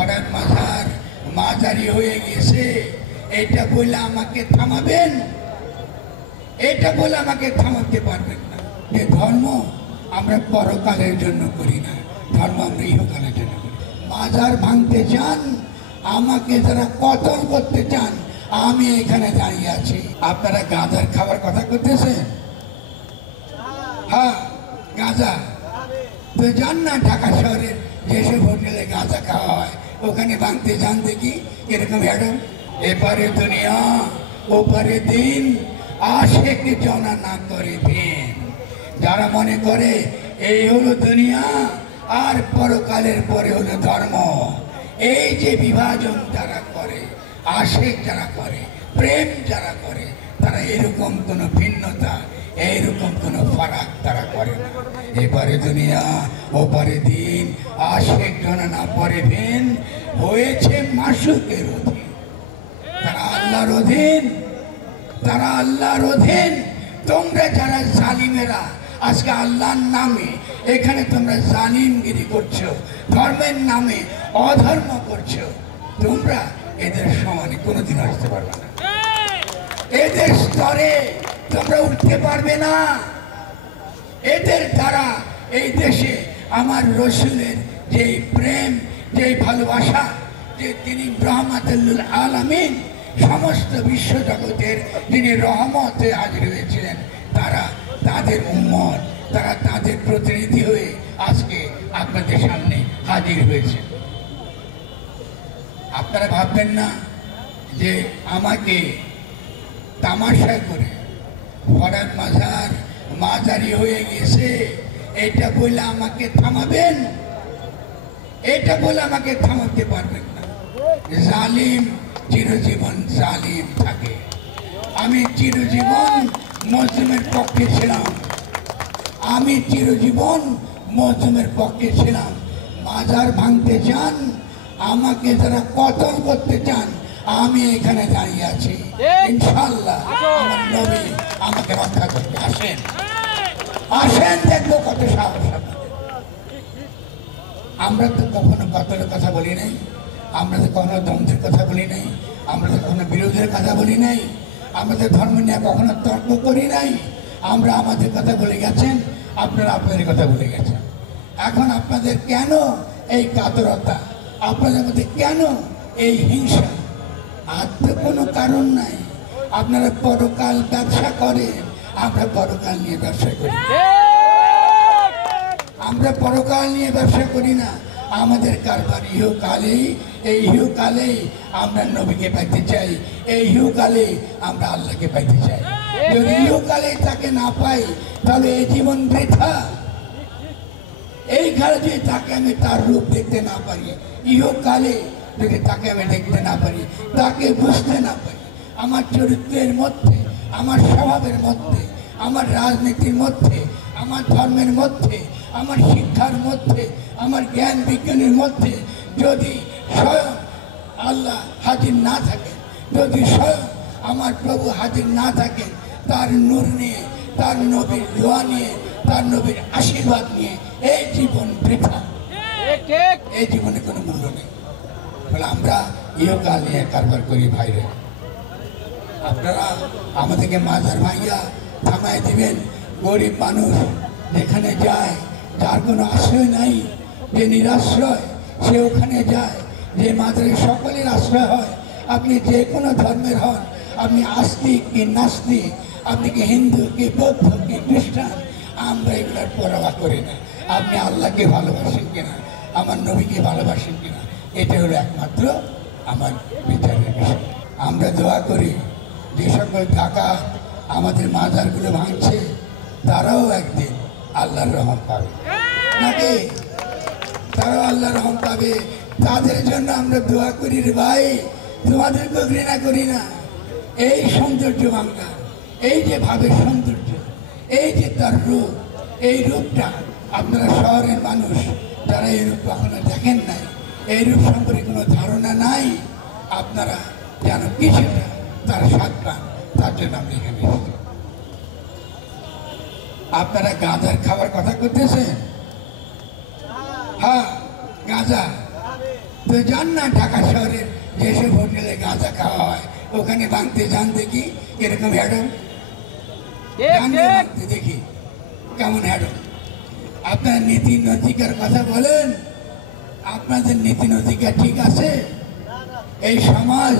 Ferran মাজার মাজারি হয়ে গেছে, এটা বলে আমাকে থামাবেন? এটা বলে আমাকে থামাতে পারবেন না। যে ধর্ম আমরা পরকালের জন্য করি না, ধর্ম আমরা ইহকালের জন্য করি। মাজার ভাঙতে চান, আমাকে যারা কতল করতে চান, আমি এখানে দাঁড়িয়ে আছি। আপনারা গাঁজার খাবার কথা করতেছেন? হ্যাঁ, গাঁজা তো যান না, ঢাকা শহরের যেসব হোটেলে গাঁজা খাওয়া হয় ওখানে ভাঙতে যান দেখি এরকম হ্যাডম। এপারে দুনিয়া ওপারে দিন, আশেক জনা না করে দিন। যারা মনে করে এই হলো দুনিয়া আর পরকালের পরে হলো ধর্ম, এই যে বিভাজন যারা করে, আশেক যারা করে, প্রেম যারা করে, তারা এরকম কোনো ভিন্নতা, এইরকম কোনো ফারাক তারা করে না। এপারে দুনিয়া ওপারে দিন, আশেক জনা না পরে ভিন, হয়েছে মাসুকের অধীন। তারা আল্লাহর অধীন, তারা আল্লাহর অধীন। তোমরা যারা জালিমেরা আজকে আল্লাহর নামে এখানে তোমরা জালিমগিরি করছো, ধর্মের নামে অধর্ম করছো, তোমরা এদের সমানে কোনোদিন আসতে পারবে না। এদের স্তরে তোমরা উঠতে পারবে না। এদের দ্বারা এই দেশে আমার রসুলের যেই প্রেম, যেই ভালোবাসা, যে তিনি রহমাতুল আলামিন, সমস্ত বিশ্বজগতের যিনি রহমতে হাজির হয়েছিলেন, তারা তাদের উম্মত, তারা তাদের প্রতিনিধি হয়ে আজকে আপনাদের সামনে হাজির হয়েছে। আপনারা ভাববেন না যে আমাকে তামাশা করে ফরান মাজার মাজারি হয়ে গেছে, এটা বলে আমাকে থামাবেন? এটা বলে আমাকে থামাতে পারবেন না। জালিম চিরজীবন জালিম থাকে। আমি চিরজীবন মজলুমের পক্ষে ছিলাম, আমি চিরজীবন মজলুমের পক্ষে ছিলাম। মাজার ভাঙতে চান, আমাকে যারা কতল করতে চান, আমি এখানে দাঁড়িয়ে আছি। ইনশাআল্লাহ আমার নবী আমাকে রক্ষা করতে আসেন, আসেন, দেখবো কত সাহস। আমরা তো কখনো কতলের কথা বলি নাই, আমরা তো কখনো দ্বন্দ্বের কথা বলি নাই, আমরা তো কখনো বিরোধের কথা বলি নাই, আমরা তো ধর্ম নিয়ে কখনো তর্ক করি নাই। আমরা আমাদের কথা বলে গেছেন, আপনারা আপনাদের কথা বলে গেছেন। এখন আপনাদের কেন এই কাতরতা, আপনাদের মধ্যে কেন এই হিংসা? আর তো কোনো কারণ নাই। আপনারা পরকাল ব্যবসা করেন, আমরা পরকাল নিয়ে ব্যবসা করি। আমরা পরকাল নিয়ে ব্যবসা করি না। আমাদের কারবার ইহকালেই, এই ইহকালেই আমরা নবীকে পাইতে চাই, এই ইহকালে আমরা আল্লাহকে পাইতে চাই। যদি ইহকালে তাকে না পাই তাহলে এই জীবন বৃথা। এই কালে যদি তাকে আমি তার রূপ দেখতে না পারি, ইহকালে যদি তাকে আমি দেখতে না পারি, তাকে বুঝতে না পারি, আমার চরিত্রের মধ্যে, আমার স্বভাবের মধ্যে, আমার রাজনীতির মধ্যে, আমার ধর্মের মধ্যে, আমার শিক্ষার মধ্যে, আমার জ্ঞান বিজ্ঞানের মধ্যে যদি স্বয়ং আল্লাহ হাজির না থাকে, যদি স্বয়ং আমার প্রভু হাজির না থাকেন, তার নূর নিয়ে, তার নবীর দোয়া নিয়ে, তার নবীর আশীর্বাদ নিয়ে, এই জীবন বৃথা। এই জীবনে কোনো মূল্য নেই। বলে আমরা ইহকাল নিয়ে কারবার করি। ভাইরে, আপনারা আমাদেরকে মাজার ভাইয়া থামায় দিবেন। গরিব মানুষ যেখানে যায়, যার কোনো আশ্রয় নাই, যে নিরাশ্রয়, সে ওখানে যায়। যে মাজারে সকলের আশ্রয় হয়। আপনি যে কোনো ধর্মের হন, আপনি আস্তিক কি নাস্তিক, আপনি কি হিন্দু কি বৌদ্ধ কি খ্রিস্টান, আমরা এগুলোর পরোয়া করি না। আপনি আল্লাহকে ভালোবাসেন কিনা, আমার নবীকে ভালোবাসেন কিনা, এটা হলো একমাত্র আমার বিচারের বিষয়। আমরা দোয়া করি যে সকল টাকা আমাদের মাজারগুলো ভাঙছে, তারাও একদিন আল্লাহর রহম পাবে, নাকি? তারাও আল্লাহর রহম পাবে। তাদের জন্য আমরা দোয়া করি। রে ভাই, তোমাদেরকেও ঘৃণা করি না। এই সৌন্দর্য বাংলা, এই যে ভাবের সৌন্দর্য, এই যে তার রূপ, এই রূপটা আপনারা শহরের মানুষ যারা এই রূপ কখনো দেখেন নাই, এই রূপ সম্পর্কে কোনো ধারণা নাই, আপনারা যেন কিছুটা তার স্বাদ পান, তার জন্য আমরা এখানে এসেছি। আপনারা গাঁজার খাবার কথা করতেছেন? হ্যাঁ, গাঁজা তো যান না ঢাকা শহরের যেসব হোটেলে গাঁজা খাওয়া হয় ওখানে ভাঙতে যান দেখি এরকম হ্যাডম ভাঙতে দেখি কেমন হ্যাডম। আপনার নীতি নৈতিকার কথা বলেন, আপনাদের নীতি নৈতিকা ঠিক আছে? এই সমাজ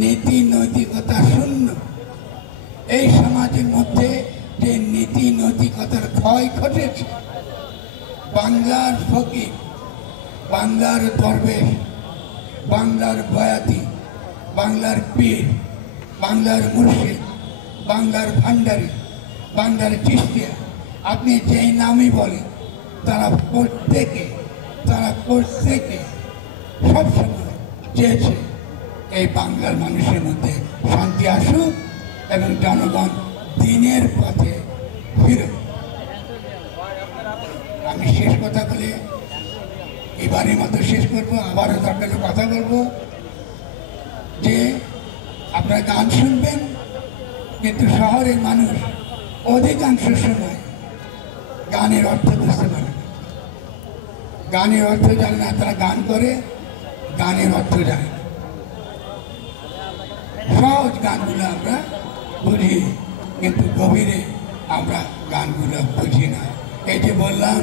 নীতি নৈতিকতা শূন্য। এই সমাজের মধ্যে যে নীতি নৈতিকতার ক্ষয় ঘটেছে, বাংলার ফকির, বাংলার দরবেশ, বাংলার বয়াতি, বাংলার পীর, বাংলার মুর্শিদ, বাংলার ভান্ডারী, বাংলার চিস্তিয়া, আপনি যেই নামই বলেন তারা প্রত্যেকে সবসময় চেয়েছে এই বাংলার মানুষের মধ্যে শান্তি আসুক এবং জনগণ দিনের পথে ফিরুক। আমি শেষ কথা বলে এবারের মতো শেষ করবো, আবারও দরকার কথা বলবো যে আপনারা গান শুনবেন, কিন্তু শহরের মানুষ অধিকাংশ সময় গানের অর্থ বুঝতে পারে না। গানের অর্থ জানে না, তারা গান করে গানের অর্থ জানে না। সহজ গানগুলো আমরা বুঝি, কিন্তু গভীরে আমরা গানগুলো বুঝি না। এই যে বললাম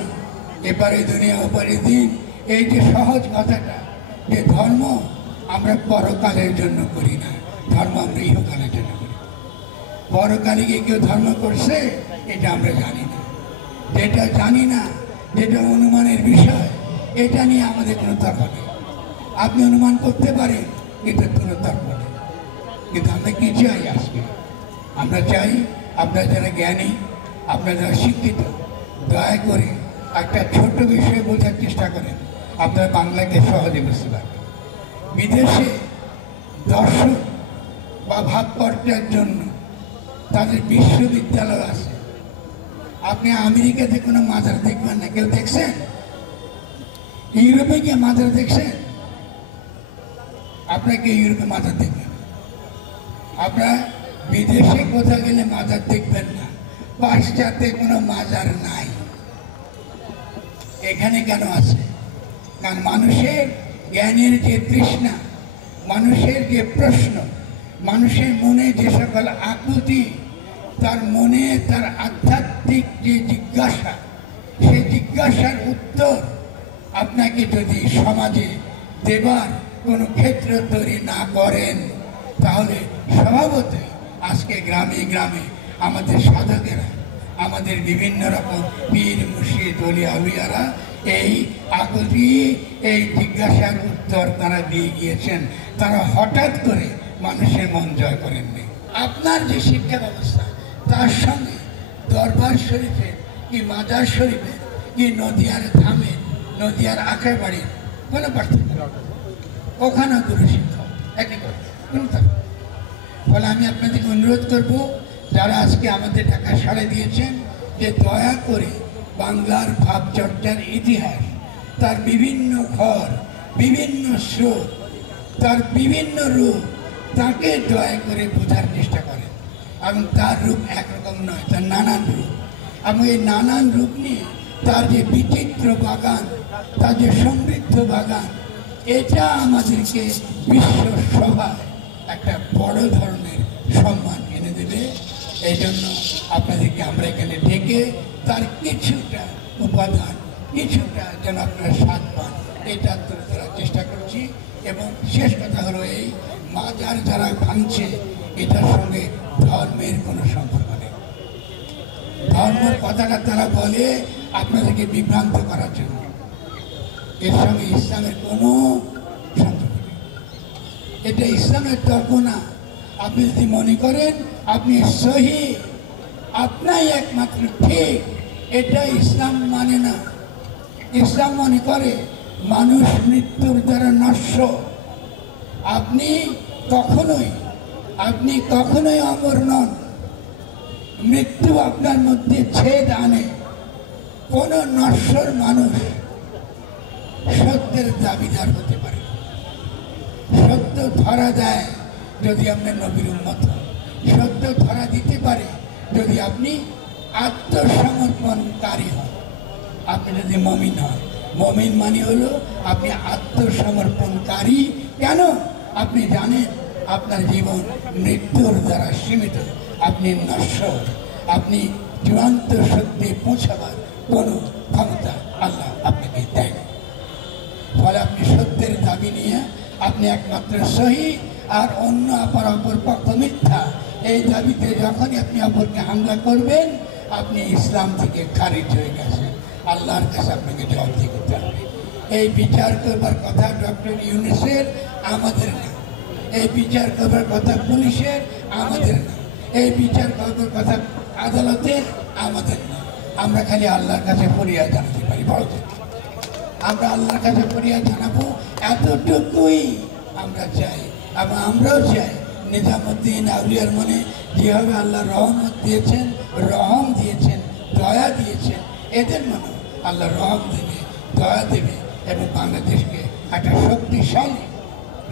এপারে দুনিয়া ওপারে দিন, এই যে সহজ কথাটা, যে ধর্ম আমরা পরকালের জন্য করি না, ধর্ম আমরা ইহকালের জন্য করি। পরকালে গিয়ে কেউ ধর্ম করছে এটা আমরা জানি না। যেটা জানি না, যেটা অনুমানের বিষয়, এটা নিয়ে আমাদের কোনো তর্ক নেই। আপনি অনুমান করতে পারেন, কিন্তু কোনো তর্ক নেই। কিন্তু আমরা কি চাই আজকে? আমরা চাই আপনারা যারা জ্ঞানী, আপনারা যারা শিক্ষিত, দয়া করে একটা ছোট বিষয় বোঝার চেষ্টা করেন, আপনারা বাংলাকে সহজে বুঝতে পারবেন। বিদেশে দর্শন বা ভাবচর্চার জন্য তাদের বিশ্ববিদ্যালয় আছে। আপনি আমেরিকাতে কোনো মাজার দেখবেন না, কেউ দেখছেন? ইউরোপে গিয়ে মাজার দেখছেন? আপনাকে ইউরোপে মাজার দেখবেন, আপনার বিদেশে কোথাও গেলে মাজার দেখবেন না। পাশ্চাত্যে কোনো মাজার নাই। এখানে কেন আছে? কারণ মানুষের জ্ঞানের যে তৃষ্ণা, মানুষের যে প্রশ্ন, মানুষের মনে যে সকল আকুতি, তার মনে তার আধ্যাত্মিক যে জিজ্ঞাসা, সেই জিজ্ঞাসার উত্তর আপনাকে যদি সমাজে দেবার কোনো ক্ষেত্র তৈরি না করেন, তাহলে স্বভাবতই আজকে গ্রামে গ্রামে আমাদের সাধকেরা, আমাদের বিভিন্ন রকম পীর মুর্শিদ ওলিয়া আউলিয়ারা এই আকুতি, এই জিজ্ঞাসার উত্তর তারা দিয়ে গিয়েছেন। তারা হঠাৎ করে মানুষের মন জয় করেননি। আপনার যে শিক্ষা ব্যবস্থা, তার সঙ্গে দরবার শরীফের কি মাজার শরীফের কি নদিয়ার ধামে, নদিয়ার আখের বাড়ির কোনো পার্থক্য, ওখানেও গুরু শিক্ষক একই কথা, কোনো থাকবে। ফলে আমি আপনাদেরকে অনুরোধ করব, যারা আজকে আমাদের ঢাকা সাড়ে দিয়েছেন, যে দয়া করে বাংলার ভাবচর্চার ইতিহাস, তার বিভিন্ন ঘর, বিভিন্ন স্রোত, তার বিভিন্ন রূপ, তাকে দয়া করে বোঝার চেষ্টা করেন। এবং তার রূপ একরকম নয়, তার নানান রূপ, এবং এই নানান রূপ নিয়ে তার যে বিচিত্র বাগান, তার যে সমৃদ্ধ বাগান, এটা আমাদেরকে বিশ্ব সভায় একটা বড় ধরনের সম্মান এনে দেবে। এই জন্য আপনাদেরকে আমরা এখানে ডেকে তার কিছুটা উপাদান, কিছুটা যেন আপনারা স্বাদ পান, এটা তুলে ধরার চেষ্টা করছি। এবং শেষ কথা হলো, এই মাজার যারা ভাঙছে, এটার সঙ্গে ধর্মের কোনো সম্পর্ক নেই। ধর্মের কথাটা তারা বলে আপনাদেরকে বিভ্রান্ত করার জন্য, এর সঙ্গে ইসলামের কোনো সম্পর্ক নেই। এটা ইসলামের তর্ক না। আপনি যদি মনে করেন আপনি সহি, আপনাই একমাত্র ঠিক, এটা ইসলাম মানে না। ইসলাম মনে করে মানুষ মৃত্যুর দ্বারা নশ্বর। আপনি কখনোই অমর নন। মৃত্যু আপনার মধ্যে ছেদ আনে। কোন নশ্বর মানুষ সত্যের দাবিদার হতে পারে। সত্য ধরা দেয় যদি আপনার নবীর উম্মত হন। সত্য ধরা দিতে পারে যদি আপনি আত্মসমর্পণকারী হন। আপনি যদি মমিন হন, মুমিন মানে হলো আপনি আত্মসমর্পণকারী। কেন? আপনি জানেন আপনার জীবন মৃত্যুর দ্বারা সীমিত, আপনি নশ্বর, আপনি চূড়ান্ত সত্যে পৌঁছাবার কোনো ক্ষমতা আল্লাহ আপনাকে দেয় না। ফলে আপনি সত্যের দাবি নিয়ে আপনি একমাত্র সহি আর অন্য অপর পক্ষ মিথ্যা, এই দাবিতে যখনই আপনি অপরকে হামলা করবেন আপনি ইসলাম থেকে খারিজ হয়ে গেছেন। আল্লাহর কাছে আপনাকে জবাবদিহি করতে হবে। এই বিচার করবার কথা ডক্টর ইউনূসের, আমাদের না। এই বিচার করবার কথা পুলিশের, আমাদের না। এই বিচার করবার কথা আদালতের, আমাদের না। আমরা খালি আল্লাহর কাছে ফরিয়াদ জানাতে পারি। বড় আমরা আল্লাহর কাছে ফরিয়াদ জানাবো, এতটুকুই আমরা চাই। এবং আমরাও চাই নিজামুদ্দিন আউলিয়ার মনে যেভাবে আল্লাহ রহমত দিয়েছেন, রহম দিয়েছেন, দয়া দিয়েছেন, এদের মনে আল্লাহ রহম দেবে, দয়া দেবে এবং বাংলাদেশকে একটা শক্তিশালী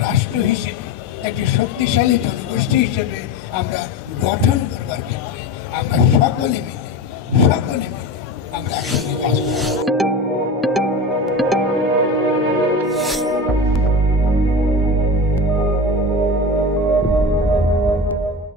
রাষ্ট্র হিসেবে, একটি শক্তিশালী জনগোষ্ঠী হিসেবে আমরা গঠন করবার ক্ষেত্রে আমরা সকলে মিলে